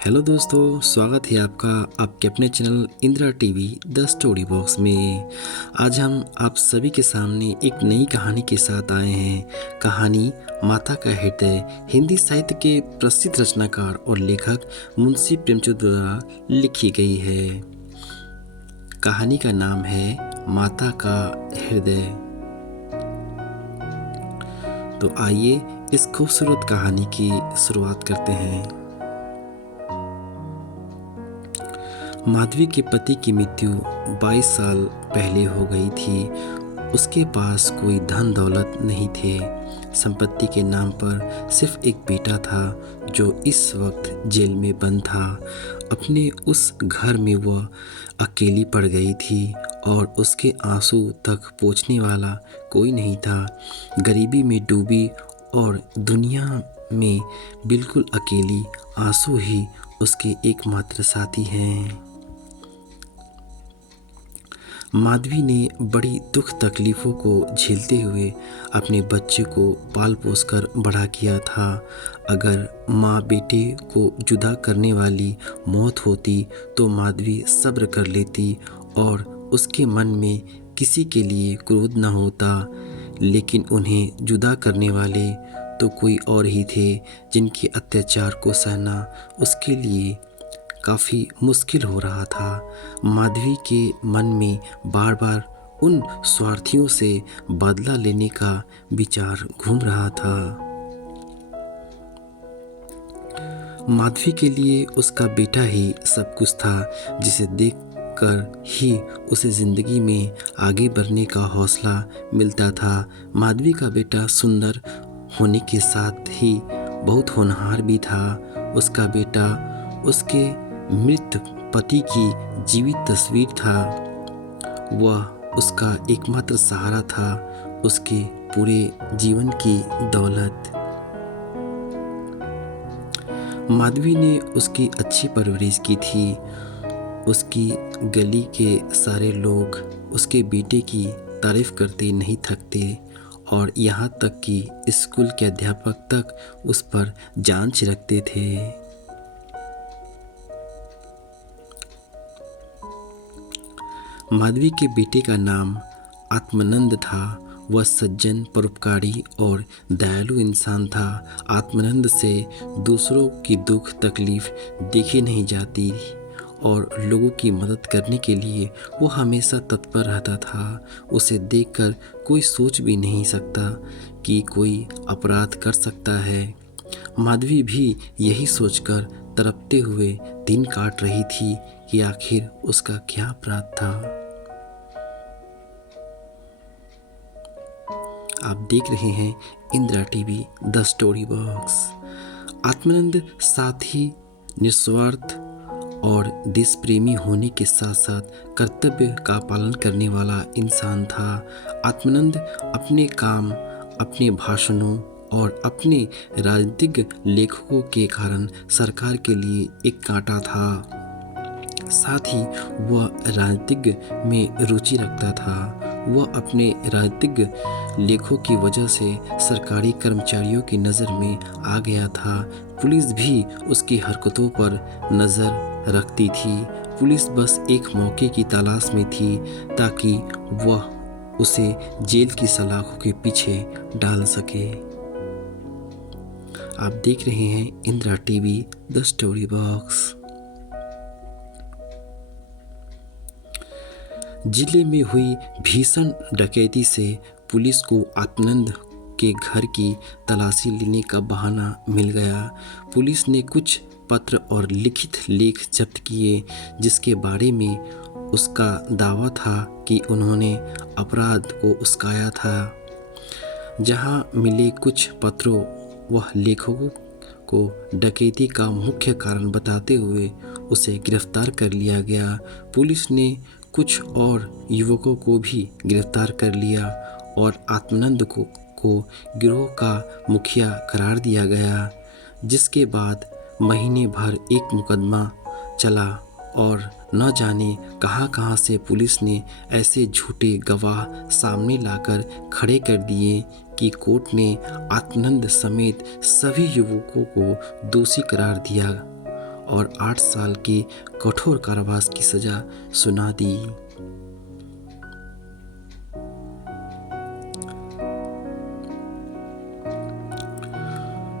Hello दोस्तों, स्वागत है आपका आपके अपने channel Indira TV the story box में। आज हम आप सभी के सामने एक नई कहानी के साथ आए हैं। कहानी माता का हृदय हिंदी साहित्य के प्रसिद्ध रचनाकार और लेखक मुंशी प्रेमचंद द्वारा लिखी गई है। कहानी का नाम है माता का हृदय। तो आइए इस खूबसूरत कहानी की शुरुआत करते हैं। माधवी के पति की मृत्यु 22 साल पहले हो गई थी। उसके पास कोई धन दौलत नहीं थे। संपत्ति के नाम पर सिर्फ एक बेटा था जो इस वक्त जेल में बंद था। अपने उस घर में वह अकेली पड़ गई थी और उसके आंसू तक पोंछने वाला कोई नहीं था। गरीबी में डूबी और दुनिया में बिल्कुल अकेली, आंसू ही उसके एकमात्र साथी हैं। माधवी ने बड़ी दुख तकलीफ़ों को झेलते हुए अपने बच्चे को पाल पोस कर बड़ा किया था। अगर माँ बेटे को जुदा करने वाली मौत होती तो माधवी सब्र कर लेती और उसके मन में किसी के लिए क्रोध न होता। लेकिन उन्हें जुदा करने वाले तो कोई और ही थे जिनके अत्याचार को सहना उसके लिए काफ़ी मुश्किल हो रहा था। माधवी के मन में बार बार उन स्वार्थियों से बदला लेने का विचार घूम रहा था। माधवी के लिए उसका बेटा ही सब कुछ था, जिसे देखकर ही उसे ज़िंदगी में आगे बढ़ने का हौसला मिलता था। माधवी का बेटा सुंदर होने के साथ ही बहुत होनहार भी था। उसका बेटा उसके मृत पति की जीवित तस्वीर था। वह उसका एकमात्र सहारा था, उसके पूरे जीवन की दौलत। माधवी ने उसकी अच्छी परवरिश की थी। उसकी गली के सारे लोग उसके बेटे की तारीफ करते नहीं थकते और यहाँ तक कि स्कूल के अध्यापक तक उस पर जान छिड़कते थे। माधवी के बेटे का नाम आत्मानंद था। वह सज्जन, परोपकारी और दयालु इंसान था। आत्मानंद से दूसरों की दुख तकलीफ देखी नहीं जाती और लोगों की मदद करने के लिए वो हमेशा तत्पर रहता था। उसे देखकर कोई सोच भी नहीं सकता कि कोई अपराध कर सकता है। माधवी भी यही सोचकर तड़पते हुए दिन काट रही थी कि आखिर उसका क्या अपराध था। आप देख रहे हैं Indira TV the story box. Atmanand साथ ही निस्वार्थ और देश प्रेमी होने के साथ साथ कर्तव्य का पालन करने वाला इंसान था। आत्मानंद अपने काम, अपने भाषणों और अपने राजनीतिक लेखों के कारण सरकार के लिए एक कांटा था। साथ ही वह राजनीतिक में रुचि रखता था। वह अपने राजनीतिक लेखों की वजह से सरकारी कर्मचारियों की नज़र में आ गया था। पुलिस भी उसकी हरकतों पर नज़र रखती थी। पुलिस बस एक मौके की तलाश में थी ताकि वह उसे जेल की सलाखों के पीछे डाल सके। आप देख रहे हैं Indira TV the story box. जिले में हुई भीषण डकैती से पुलिस को आत्मानंद के घर की तलाशी लेने का बहाना मिल गया। पुलिस ने कुछ पत्र और लिखित लेख जब्त किए जिसके बारे में उसका दावा था कि उन्होंने अपराध को उस्काया था। जहां मिले कुछ पत्रों व लेखों को डकैती का मुख्य कारण बताते हुए उसे गिरफ्तार कर लिया गया। पुलिस ने कुछ और युवकों को भी गिरफ्तार कर लिया और आत्मानंद को गिरोह का मुखिया करार दिया गया। जिसके बाद महीने भर एक मुकदमा चला और न जाने कहां से पुलिस ने ऐसे झूठे गवाह सामने लाकर खड़े कर दिए कि कोर्ट ने आत्मानंद समेत सभी युवकों को दोषी करार दिया और 8 साल की कठोर कारावास की सजा सुना दी।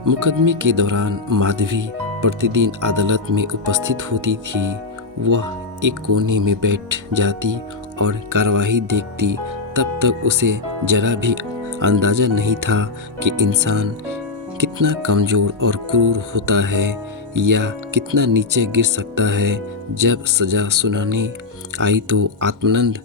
मुकदमे के दौरान माधवी प्रतिदिन अदालत में उपस्थित होती थी। वह एक कोने में बैठ जाती और कार्यवाही देखती। तब तक उसे जरा भी अंदाजा नहीं था कि इंसान कितना कमज़ोर और क्रूर होता है या कितना नीचे गिर सकता है। जब सज़ा सुनाने आई तो आत्मानंद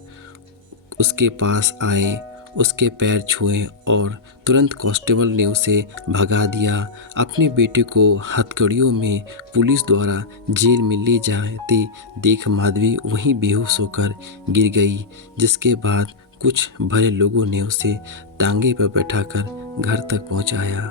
उसके पास आए, उसके पैर छुए और तुरंत कांस्टेबल ने उसे भगा दिया। अपने बेटे को हथकड़ियों में पुलिस द्वारा जेल में ले जाते देख माधवी वहीं बेहोश होकर गिर गई, जिसके बाद कुछ भले लोगों ने उसे टांगे पर बैठाकर घर तक पहुंचाया।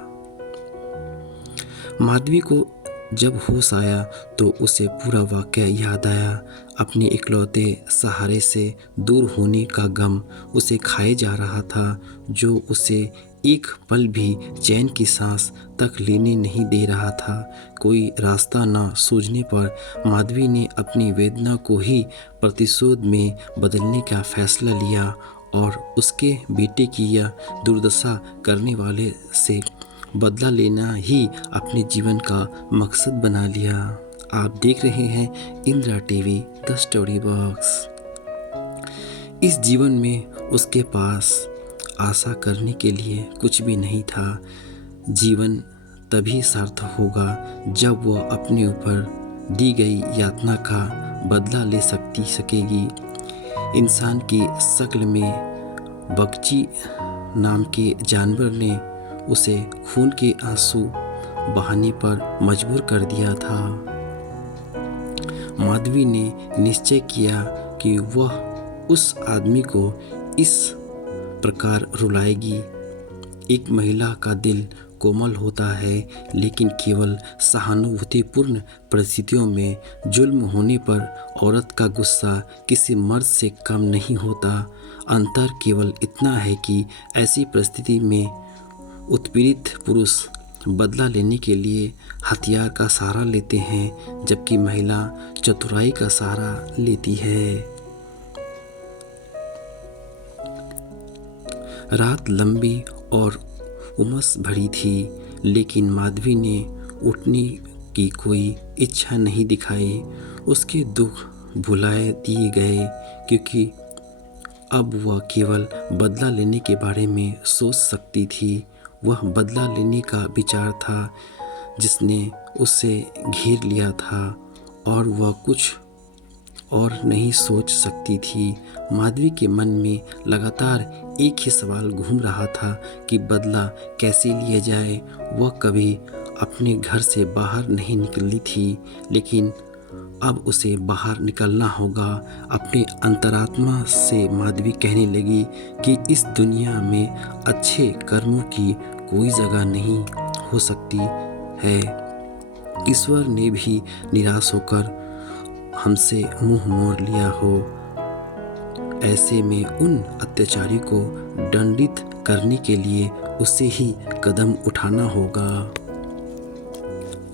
माधवी को जब होश आया तो उसे पूरा वाक़या याद आया। अपने इकलौते सहारे से दूर होने का गम उसे खाए जा रहा था, जो उसे एक पल भी चैन की सांस तक लेने नहीं दे रहा था। कोई रास्ता न सूझने पर माधवी ने अपनी वेदना को ही प्रतिशोध में बदलने का फैसला लिया और उसके बेटे की यह दुर्दशा करने वाले से बदला लेना ही अपने जीवन का मकसद बना लिया। आप देख रहे हैं Indira TV the story box. इस जीवन में उसके पास आशा करने के लिए कुछ भी नहीं था। जीवन तभी सार्थक होगा जब वह अपने ऊपर दी गई यातना का बदला ले सकेगी। इंसान की शक्ल में बगची नाम के जानवर ने उसे खून के आंसू बहाने पर मजबूर कर दिया था। माधवी ने निश्चय किया कि वह उस आदमी को इस प्रकार रुलाएगी। एक महिला का दिल कोमल होता है, लेकिन केवल सहानुभूतिपूर्ण परिस्थितियों में जुल्म होने पर औरत का गुस्सा किसी मर्द से कम नहीं होता। अंतर केवल इतना है कि ऐसी परिस्थिति में उत्पीड़ित पुरुष बदला लेने के लिए हथियार का सहारा लेते हैं, जबकि महिला चतुराई का सहारा लेती है। रात लंबी और उमस भरी थी, लेकिन माधवी ने उठने की कोई इच्छा नहीं दिखाई। उसके दुख भुलाए दिए गए, क्योंकि अब वह केवल बदला लेने के बारे में सोच सकती थी। वह बदला लेने का विचार था जिसने उसे घेर लिया था और वह कुछ और नहीं सोच सकती थी। माधवी के मन में लगातार एक ही सवाल घूम रहा था कि बदला कैसे लिया जाए। वह कभी अपने घर से बाहर नहीं निकली थी, लेकिन अब उसे बाहर निकलना होगा। अपने अंतरात्मा से माधवी कहने लगी कि इस दुनिया में अच्छे कर्मों की कोई जगह नहीं हो सकती है। ईश्वर ने भी निराश होकर हमसे मुंह मोड़ लिया हो। ऐसे में उन अत्याचारी को दंडित करने के लिए उसे ही कदम उठाना होगा।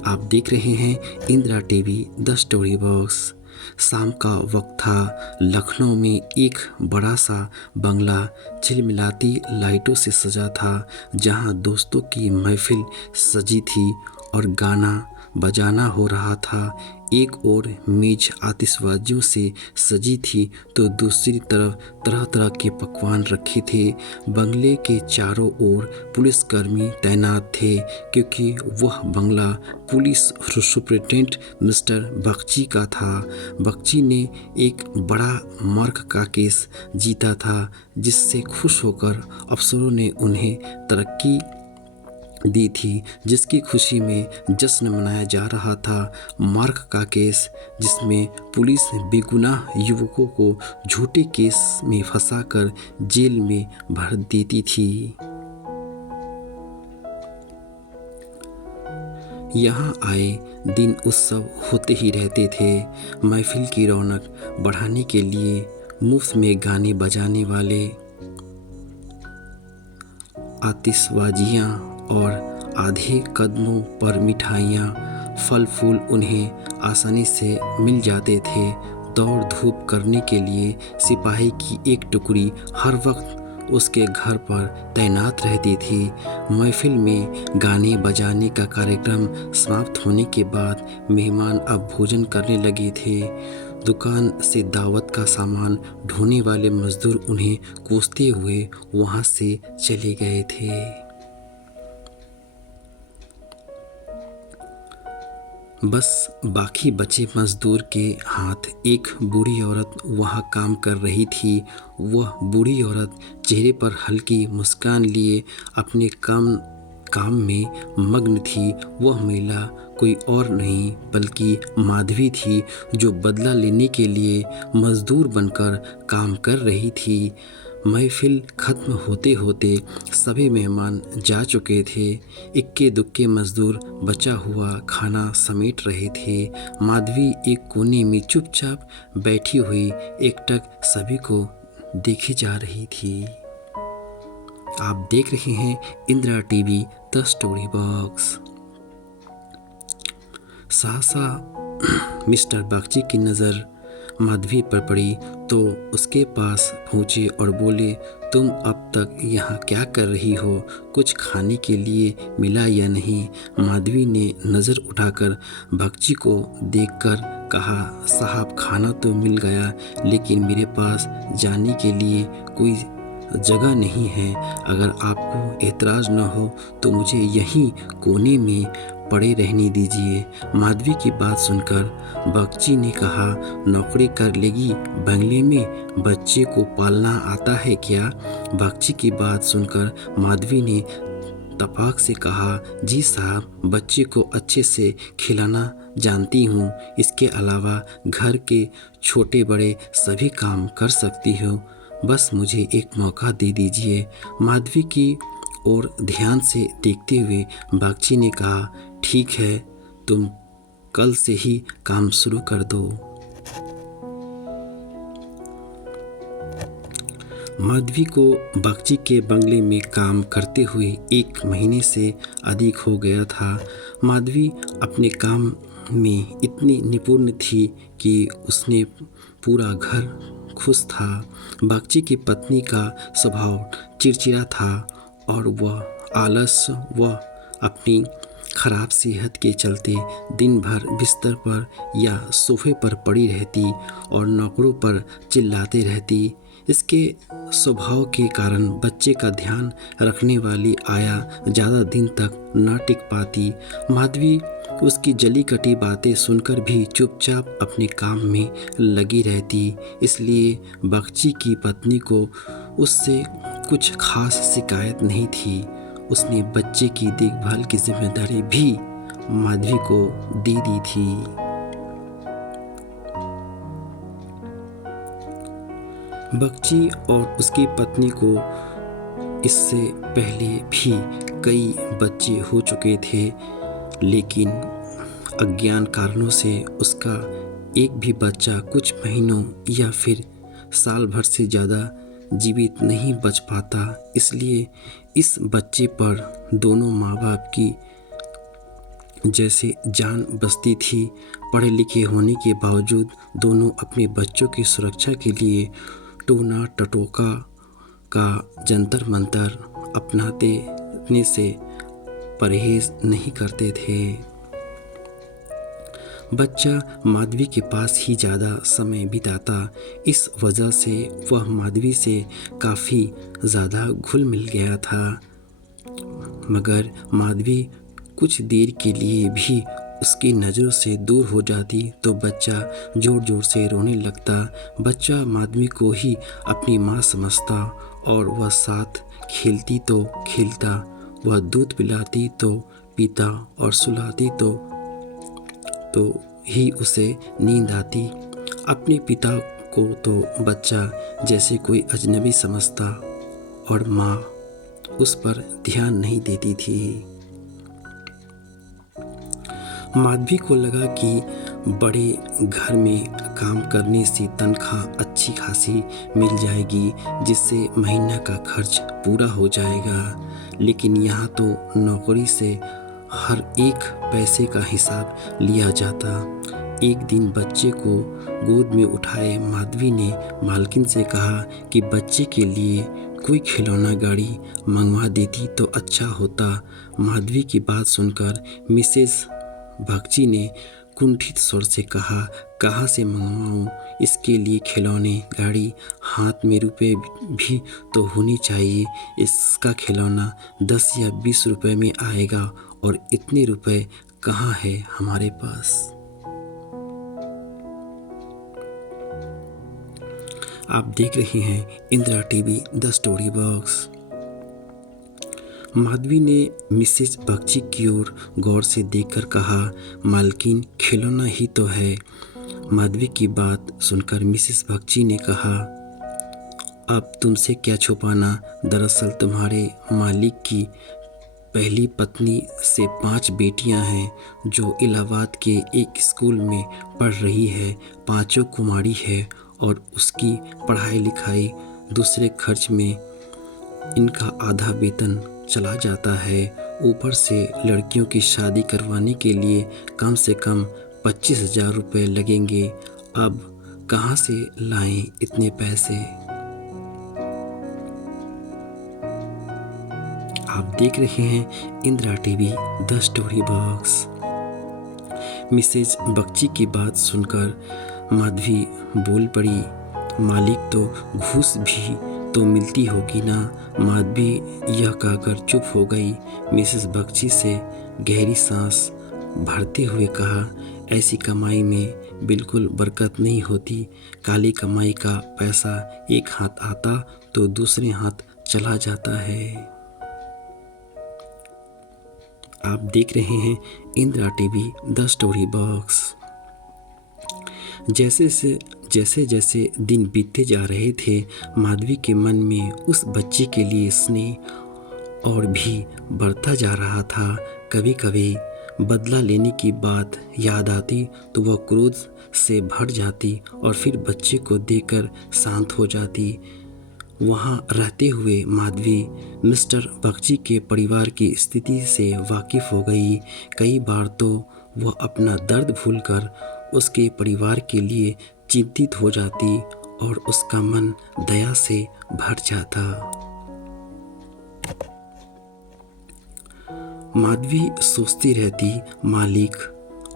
आप देख रहे हैं Indira TV the story box. शाम का वक्त था। लखनऊ में एक बड़ा सा बंगला झिलमिलाती लाइटों से सजा था, जहां दोस्तों की महफिल सजी थी और गाना बजाना हो रहा था। एक ओर मेज आतिशबाजियों से सजी थी तो दूसरी तरफ तरह तरह के पकवान रखे थे। बंगले के चारों ओर पुलिसकर्मी तैनात थे, क्योंकि वह बंगला पुलिस सुपरिटेंडेंट मिस्टर बख्शी का था। बख्शी ने एक बड़ा मर्ग का केस जीता था, जिससे खुश होकर अफसरों ने उन्हें तरक्की दी थी, जिसकी खुशी में जश्न मनाया जा रहा था। मार्क का केस, जिसमें पुलिस बेगुनाह युवकों को झूठे केस में फंसाकर जेल में भर देती थी। यहाँ आए दिन उत्सव होते ही रहते थे। महफिल की रौनक बढ़ाने के लिए मुफ्त में गाने बजाने वाले, आतिशबाजियाँ और आधे कदमों पर मिठाइयाँ, फल फूल उन्हें आसानी से मिल जाते थे। दौड़ धूप करने के लिए सिपाही की एक टुकड़ी हर वक्त उसके घर पर तैनात रहती थी। महफिल में गाने बजाने का कार्यक्रम समाप्त होने के बाद मेहमान अब भोजन करने लगे थे। दुकान से दावत का सामान ढोने वाले मजदूर उन्हें कोसते हुए वहां से चले गए थे। बस बाकी बचे मजदूर के हाथ एक बूढ़ी औरत वहाँ काम कर रही थी। वह बूढ़ी औरत चेहरे पर हल्की मुस्कान लिए अपने काम में मग्न थी। वह महिला कोई और नहीं बल्कि माधवी थी, जो बदला लेने के लिए मजदूर बनकर काम कर रही थी। महफिल खत्म होते होते सभी मेहमान जा चुके थे। इक्के दुक्के मजदूर बचा हुआ खाना समेट रहे थे। माधवी एक कोने में चुपचाप बैठी हुई एकटक सभी को देखे जा रही थी। आप देख रहे हैं Indira TV the story box. सहसा मिस्टर बागची की नज़र माधवी पर पड़ी तो उसके पास पहुँचे और बोले, तुम अब तक यहाँ क्या कर रही हो? कुछ खाने के लिए मिला या नहीं? माधवी ने नज़र उठाकर बागची को देखकर कहा, साहब खाना तो मिल गया, लेकिन मेरे पास जाने के लिए कोई जगह नहीं है। अगर आपको एतराज़ न हो तो मुझे यहीं कोने में पड़े रहने दीजिए। माधवी की बात सुनकर बागची ने कहा, नौकरी कर लेगी बंगले में, बच्चे को पालना आता है क्या? बागची की बात सुनकर माधवी ने तपाक से कहा, जी साहब, बच्चे को अच्छे से खिलाना जानती हूँ। इसके अलावा घर के छोटे बड़े सभी काम कर सकती हूँ। बस मुझे एक मौका दे दीजिए। माधवी की ओर ध्यान से देखते हुए बागची ने कहा, ठीक है, तुम कल से ही काम शुरू कर दो। माधवी को बागची के बंगले में काम करते हुए 1 महीने से अधिक हो गया था। माधवी अपने काम में इतनी निपुण थी कि उसने पूरा घर खुश था। बागची की पत्नी का स्वभाव चिड़चिड़ा था और वह आलस व अपनी खराब सेहत के चलते दिन भर बिस्तर पर या सोफे पर पड़ी रहती और नौकरों पर चिल्लाते रहती। इसके स्वभाव के कारण बच्चे का ध्यान रखने वाली आया ज़्यादा दिन तक न टिक पाती। माधवी उसकी जली कटी बातें सुनकर भी चुपचाप अपने काम में लगी रहती। इसलिए बागची की पत्नी को उससे कुछ खास शिकायत नहीं थी। उसने बच्चे की देखभाल की जिम्मेदारी भी माधवी को दे दी थी। बागची और उसकी पत्नी को इससे पहले भी कई बच्चे हो चुके थे, लेकिन अज्ञात कारणों से उसका एक भी बच्चा कुछ महीनों या फिर साल भर से ज़्यादा जीवित नहीं बच पाता। इसलिए इस बच्चे पर दोनों माँ बाप की जैसे जान बसती थी। पढ़े लिखे होने के बावजूद दोनों अपने बच्चों की सुरक्षा के लिए टोना टटोका का जंतर मंतर अपनाने से परहेज नहीं करते थे। बच्चा माधवी के पास ही ज़्यादा समय बिताता। इस वजह से वह माधवी से काफ़ी ज़्यादा घुल मिल गया था। मगर माधवी कुछ देर के लिए भी उसकी नज़रों से दूर हो जाती तो बच्चा ज़ोर ज़ोर से रोने लगता। बच्चा माधवी को ही अपनी माँ समझता और वह साथ खेलती तो खेलता, वह दूध पिलाती तो पीता और सुलाती तो ही उसे नींद आती। अपने पिता को तो बच्चा जैसे कोई अजनबी समझता और माँ उस पर ध्यान नहीं देती थी। माधवी को लगा कि बड़े घर में काम करने से तनख्वाह अच्छी खासी मिल जाएगी, जिससे महीना का खर्च पूरा हो जाएगा। लेकिन यहाँ तो नौकरी से हर एक पैसे का हिसाब लिया जाता। एक दिन बच्चे को गोद में उठाए माधवी ने मालकिन से कहा कि बच्चे के लिए कोई खिलौना गाड़ी मंगवा देती तो अच्छा होता। माधवी की बात सुनकर मिसेस बगची ने कुंठित स्वर से कहा, कहाँ से मंगवाऊँ इसके लिए खिलौने गाड़ी? हाथ में रुपए भी तो होनी चाहिए। इसका खिलौना 10 या 20 रुपए में आएगा और इतने रुपए कहाँ है हमारे पास। आप देख रहे हैं Indira TV the story box. Madhavi ने मिसेस बगची की ओर गौर से देखकर कहा, मालकिन खिलौना ही तो है। माधवी की बात सुनकर मिसेस बगची ने कहा, अब तुमसे क्या छुपाना, दरअसल तुम्हारे मालिक की पहली पत्नी से 5 बेटियां हैं जो इलाहाबाद के एक स्कूल में पढ़ रही है। 5 कुमारी है और उसकी पढ़ाई लिखाई दूसरे खर्च में इनका आधा वेतन चला जाता है। ऊपर से लड़कियों की शादी करवाने के लिए कम से कम 25,000 रुपये लगेंगे। अब कहाँ से लाएं इतने पैसे? आप देख रहे हैं Indira TV the story box. Mrs Bagchi की बात सुनकर माधवी बोल पड़ी, मालिक तो घूस भी तो मिलती होगी ना। माधवी यह कहकर चुप हो गई। मिसेस बगची से गहरी सांस भरते हुए कहा, ऐसी कमाई में बिल्कुल बरकत नहीं होती। काली कमाई का पैसा एक हाथ आता तो दूसरे हाथ चला जाता है। आप देख रहे हैं Indira TV the story box. जैसे जैसे दिन बीतते जा रहे थे, माधवी के मन में उस बच्चे के लिए स्नेह और भी बढ़ता जा रहा था। कभी कभी बदला लेने की बात याद आती तो वह क्रोध से भर जाती और फिर बच्चे को देखकर शांत हो जाती। वहाँ रहते हुए माधवी मिस्टर बगची के परिवार की स्थिति से वाकिफ हो गई। कई बार तो वह अपना दर्द भूलकर उसके परिवार के लिए चिंतित हो जाती और उसका मन दया से भर जाता। माधवी सोचती रहती, मालिक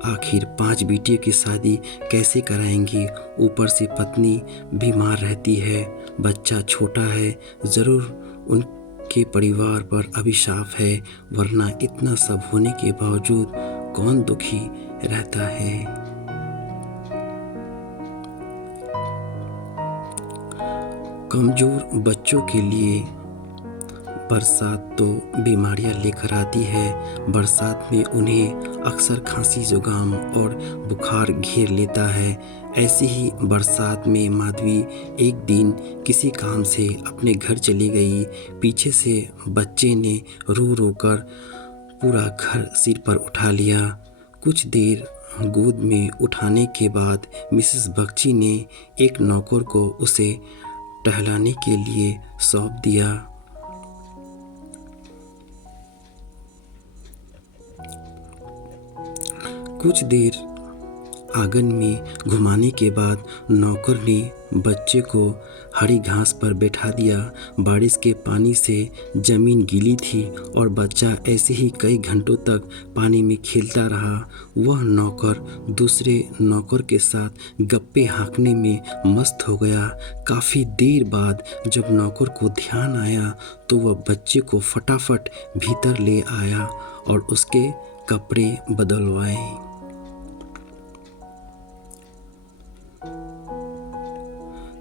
आखिर 5 बेटियों की शादी कैसे कराएंगी? ऊपर से पत्नी बीमार रहती है, बच्चा छोटा है, ज़रूर उनके परिवार पर अभिशाप है, वरना इतना सब होने के बावजूद कौन दुखी रहता है। कमज़ोर बच्चों के लिए बरसात तो बीमारियां लेकर आती है। बरसात में उन्हें अक्सर खांसी, जुकाम और बुखार घेर लेता है। ऐसी ही बरसात में माधवी एक दिन किसी काम से अपने घर चली गई। पीछे से बच्चे ने रो रो कर पूरा घर सिर पर उठा लिया। कुछ देर गोद में उठाने के बाद मिसेस बगची ने एक नौकर को उसे टहलाने के लिए सौंप दिया। कुछ देर आंगन में घुमाने के बाद नौकर ने बच्चे को हरी घास पर बैठा दिया। बारिश के पानी से ज़मीन गीली थी और बच्चा ऐसे ही कई घंटों तक पानी में खेलता रहा। वह नौकर दूसरे नौकर के साथ गप्पे हाँकने में मस्त हो गया। काफ़ी देर बाद जब नौकर को ध्यान आया तो वह बच्चे को फटाफट भीतर ले आया और उसके कपड़े बदलवाए।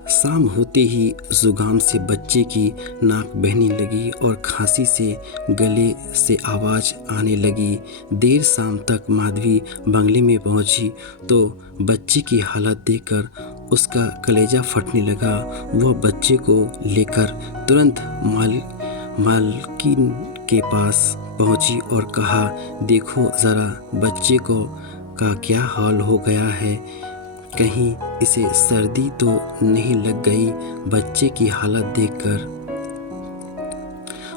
शाम होते ही जुकाम से बच्चे की नाक बहने लगी और खांसी से गले से आवाज़ आने लगी। देर शाम तक माधवी बंगले में पहुंची तो बच्चे की हालत देखकर उसका कलेजा फटने लगा। वह बच्चे को लेकर तुरंत मालकिन के पास पहुंची और कहा, देखो ज़रा बच्चे का क्या हाल हो गया है, कहीं इसे सर्दी तो नहीं लग गई। बच्चे की हालत देखकर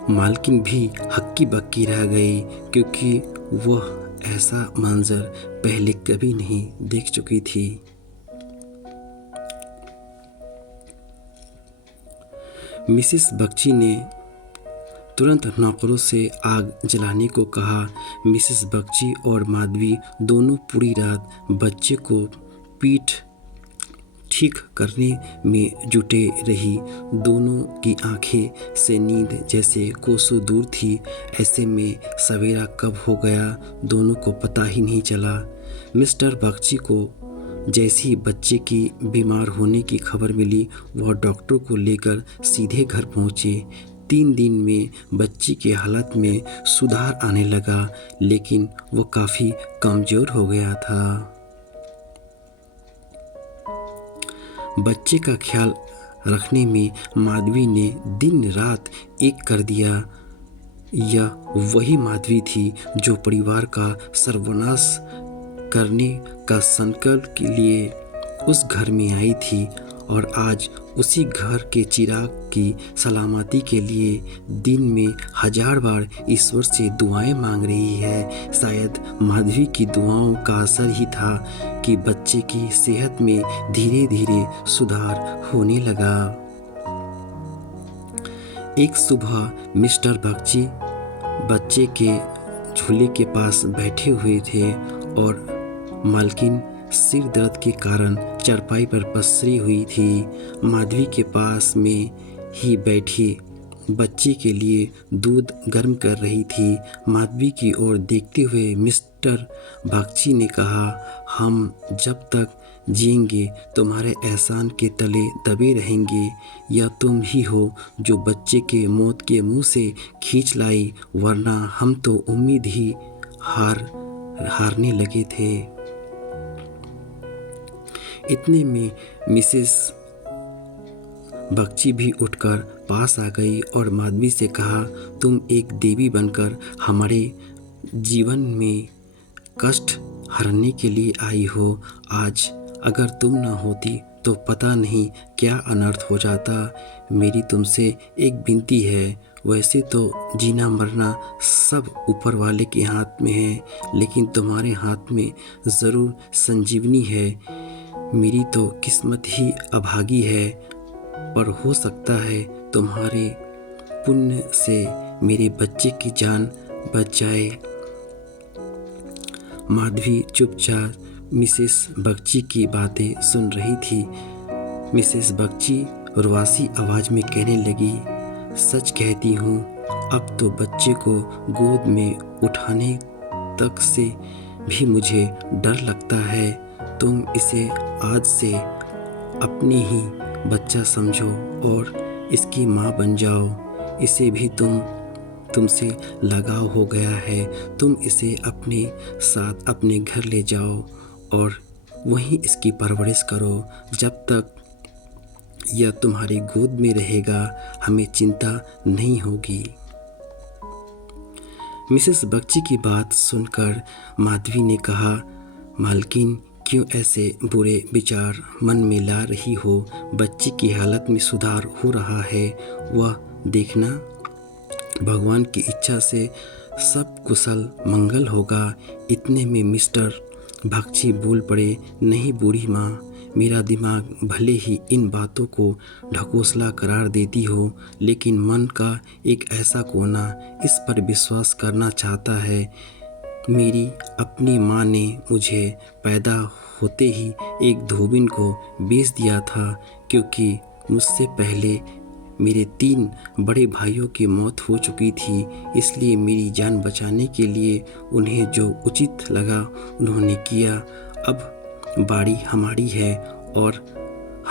मालकिन भी हक्की बक्की रह गई, क्योंकि वह ऐसा मंजर पहले कभी नहीं देख चुकी थी। मिसेस बख्शी ने तुरंत नौकरों से आग जलाने को कहा। मिसेस बख्शी और माधवी दोनों पूरी रात बच्चे को पीठ ठीक करने में जुटे रही। दोनों की आंखें से नींद जैसे कोसों दूर थी। ऐसे में सवेरा कब हो गया दोनों को पता ही नहीं चला। मिस्टर बख्शी को जैसी बच्चे की बीमार होने की खबर मिली, वह डॉक्टर को लेकर सीधे घर पहुंचे। 3 दिन में बच्ची की हालत में सुधार आने लगा, लेकिन वो काफ़ी कमज़ोर हो गया था। बच्चे का ख्याल रखने में माधवी ने दिन रात एक कर दिया। यह वही माधवी थी जो परिवार का सर्वनाश करने का संकल्प के लिए उस घर में आई थी और आज उसी घर के चिराग की सलामती के लिए दिन में 1000 बार ईश्वर से दुआएं मांग रही है। शायद माधवी की दुआओं का असर ही था कि बच्चे की सेहत में धीरे धीरे सुधार होने लगा। एक सुबह मिस्टर बख्शी बच्चे के झूले के पास बैठे हुए थे और मालकिन सिर दर्द के कारण चारपाई पर पसरी हुई थी। माधवी के पास में ही बैठी बच्चे के लिए दूध गर्म कर रही थी। माधवी की ओर देखते हुए मिस्टर बख्शी ने कहा, हम जब तक जिएंगे तुम्हारे एहसान के तले दबे रहेंगे। या तुम ही हो जो बच्चे के मौत के मुंह से खींच लाई, वरना हम तो उम्मीद ही हारने लगे थे। इतने में मिसेस बख्शी भी उठकर पास आ गई और माधवी से कहा, तुम एक देवी बनकर हमारे जीवन में कष्ट हरने के लिए आई हो। आज अगर तुम न होती तो पता नहीं क्या अनर्थ हो जाता। मेरी तुमसे एक विनती है। वैसे तो जीना मरना सब ऊपर वाले के हाथ में है, लेकिन तुम्हारे हाथ में ज़रूर संजीवनी है। मेरी तो किस्मत ही अभागी है, पर हो सकता है तुम्हारे पुण्य से मेरे बच्चे की जान बच जाए। माधवी चुपचाप मिसेस बख्शी की बातें सुन रही थी। मिसेस बख्शी रुआसी आवाज़ में कहने लगी, सच कहती हूँ, अब तो बच्चे को गोद में उठाने तक से भी मुझे डर लगता है। तुम इसे आज से अपनी ही बच्चा समझो और इसकी माँ बन जाओ। इसे भी तुमसे लगाव हो गया है। तुम इसे अपने साथ अपने घर ले जाओ और वहीं इसकी परवरिश करो। जब तक यह तुम्हारी गोद में रहेगा, हमें चिंता नहीं होगी। मिसेस बख्शी की बात सुनकर माधवी ने कहा, मालकिन क्यों ऐसे बुरे विचार मन में ला रही हो? बच्ची की हालत में सुधार हो रहा है, वह देखना। भगवान की इच्छा से सब कुशल मंगल होगा। इतने में मिस्टर बख्शी बोल पड़े, नहीं बूढ़ी माँ, मेरा दिमाग भले ही इन बातों को ढकोसला करार देती हो, लेकिन मन का एक ऐसा कोना इस पर विश्वास करना चाहता है। मेरी अपनी माँ ने मुझे पैदा होते ही एक धोबिन को बेच दिया था, क्योंकि मुझसे पहले मेरे 3 बड़े भाइयों की मौत हो चुकी थी। इसलिए मेरी जान बचाने के लिए उन्हें जो उचित लगा उन्होंने किया। अब बारी हमारी है और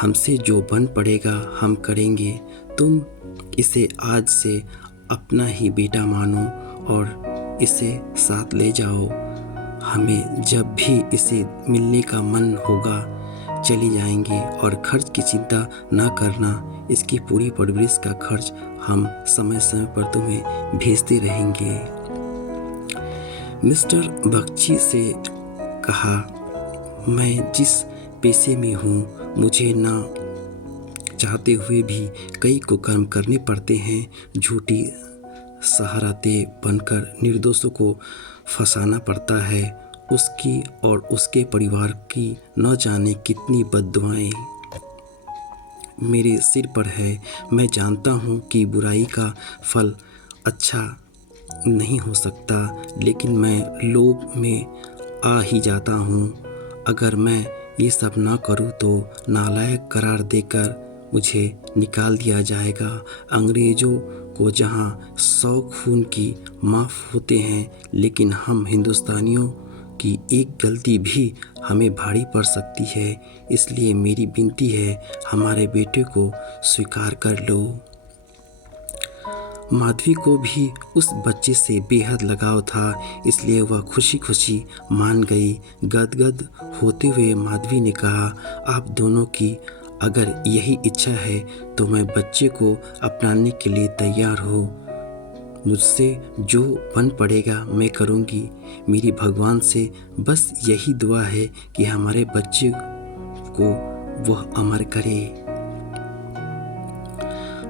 हमसे जो बन पड़ेगा हम करेंगे। तुम इसे आज से अपना ही बेटा मानो और इसे साथ ले जाओ। हमें जब भी इसे मिलने का मन होगा चले जाएंगे और खर्च की चिंता ना करना। इसकी पूरी परवरिश का खर्च हम समय समय पर तुम्हें भेजते रहेंगे। मिस्टर बख्शी से कहा, मैं जिस पेशे में हूँ, मुझे ना चाहते हुए भी कई कुकर्म करने पड़ते हैं। झूठी सहाराते बनकर निर्दोषों को फंसाना पड़ता है। उसकी और उसके परिवार की न जाने कितनी बद्दुआएं मेरे सिर पर है। मैं जानता हूँ कि बुराई का फल अच्छा नहीं हो सकता, लेकिन मैं लोभ में आ ही जाता हूँ। अगर मैं ये सब ना करूँ तो नालायक करार देकर मुझे निकाल दिया जाएगा। अंग्रेज़ों को जहाँ 100 खून की माफ़ होते हैं, लेकिन हम हिंदुस्तानियों की एक गलती भी हमें भारी पड़ सकती है। इसलिए मेरी विनती है, हमारे बेटे को स्वीकार कर लो। माधवी को भी उस बच्चे से बेहद लगाव था, इसलिए वह खुशी खुशी मान गई। गदगद होते हुए माधवी ने कहा, आप दोनों की अगर यही इच्छा है तो मैं बच्चे को अपनाने के लिए तैयार हूँ। मुझसे जो बन पड़ेगा मैं करूँगी। मेरी भगवान से बस यही दुआ है कि हमारे बच्चे को वह अमर करे।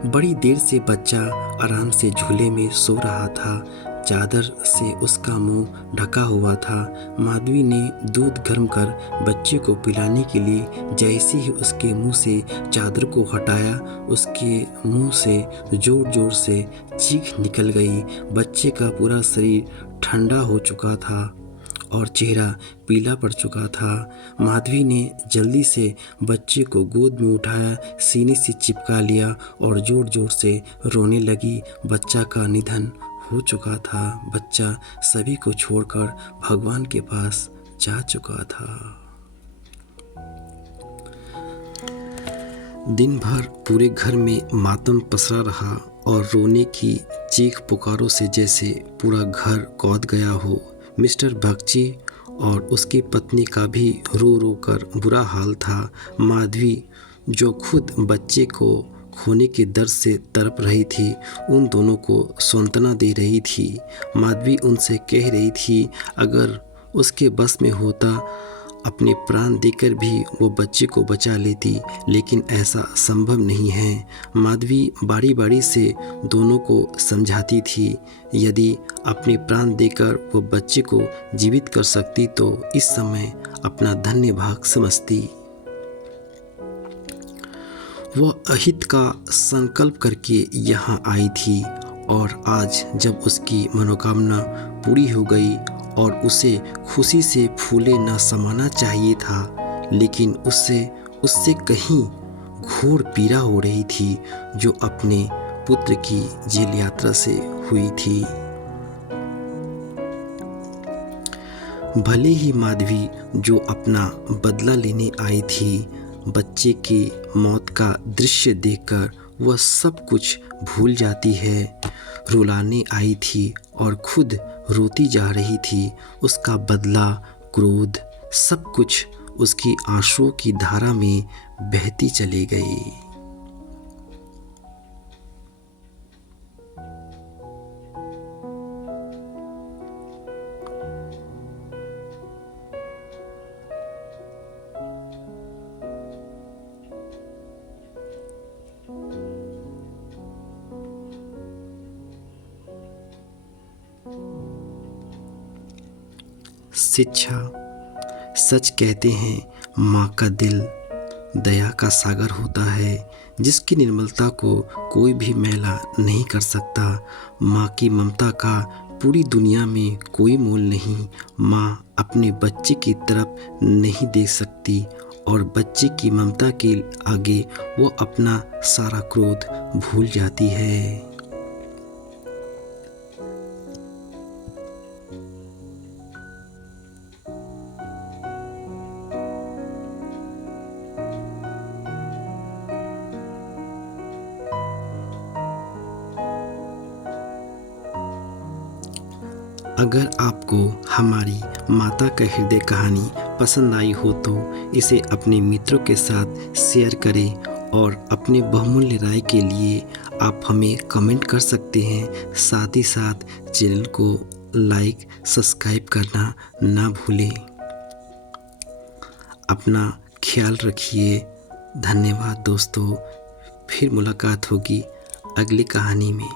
बड़ी देर से बच्चा आराम से झूले में सो रहा था। चादर से उसका मुंह ढका हुआ था। माधवी ने दूध गर्म कर बच्चे को पिलाने के लिए जैसे ही उसके मुंह से चादर को हटाया, उसके मुंह से जोर जोर से चीख निकल गई। बच्चे का पूरा शरीर ठंडा हो चुका था और चेहरा पीला पड़ चुका था। माधवी ने जल्दी से बच्चे को गोद में उठाया, सीने से चिपका लिया और जोर जोर से रोने लगी। बच्चा का निधन हो चुका था। बच्चा सभी को छोड़कर भगवान के पास जा चुका था। दिन भर पूरे घर में मातम पसरा रहा और रोने की चीख पुकारों से जैसे पूरा घर कौंध गया हो। मिस्टर बगची और उसकी पत्नी का भी रो रो कर बुरा हाल था। माधवी जो खुद बच्चे को खोने के दर्द से तड़प रही थी, उन दोनों को सांत्वना दे रही थी। माधवी उनसे कह रही थी, अगर उसके बस में होता अपने प्राण देकर भी वो बच्चे को बचा लेती, लेकिन ऐसा संभव नहीं है। माधवी बारी बारी से दोनों को समझाती थी, यदि अपने प्राण देकर वो बच्चे को जीवित कर सकती तो इस समय अपना धन्य भाग समझती। वह अहित का संकल्प करके यहाँ आई थी और आज जब उसकी मनोकामना पूरी हो गई और उसे खुशी से फूले न समाना चाहिए था, लेकिन उससे कहीं घोर पीड़ा हो रही थी जो अपने पुत्र की जेल यात्रा से हुई थी। भले ही माधवी जो अपना बदला लेने आई थी, बच्चे की मौत का दृश्य देखकर वह सब कुछ भूल जाती है। रुलाने आई थी और खुद रोती जा रही थी। उसका बदला, क्रोध, सब कुछ उसकी आंसुओं की धारा में बहती चली गई। शिक्षा। सच कहते हैं, माँ का दिल दया का सागर होता है, जिसकी निर्मलता को कोई भी मैला नहीं कर सकता। माँ की ममता का पूरी दुनिया में कोई मोल नहीं। माँ अपने बच्चे की तरफ नहीं देख सकती और बच्चे की ममता के आगे वो अपना सारा क्रोध भूल जाती है। अगर आपको हमारी माता का हृदय कहानी पसंद आई हो तो इसे अपने मित्रों के साथ शेयर करें और अपने बहुमूल्य राय के लिए आप हमें कमेंट कर सकते हैं। साथ ही साथ चैनल को लाइक सब्सक्राइब करना ना भूलें। अपना ख्याल रखिए। धन्यवाद दोस्तों। फिर मुलाकात होगी अगली कहानी में।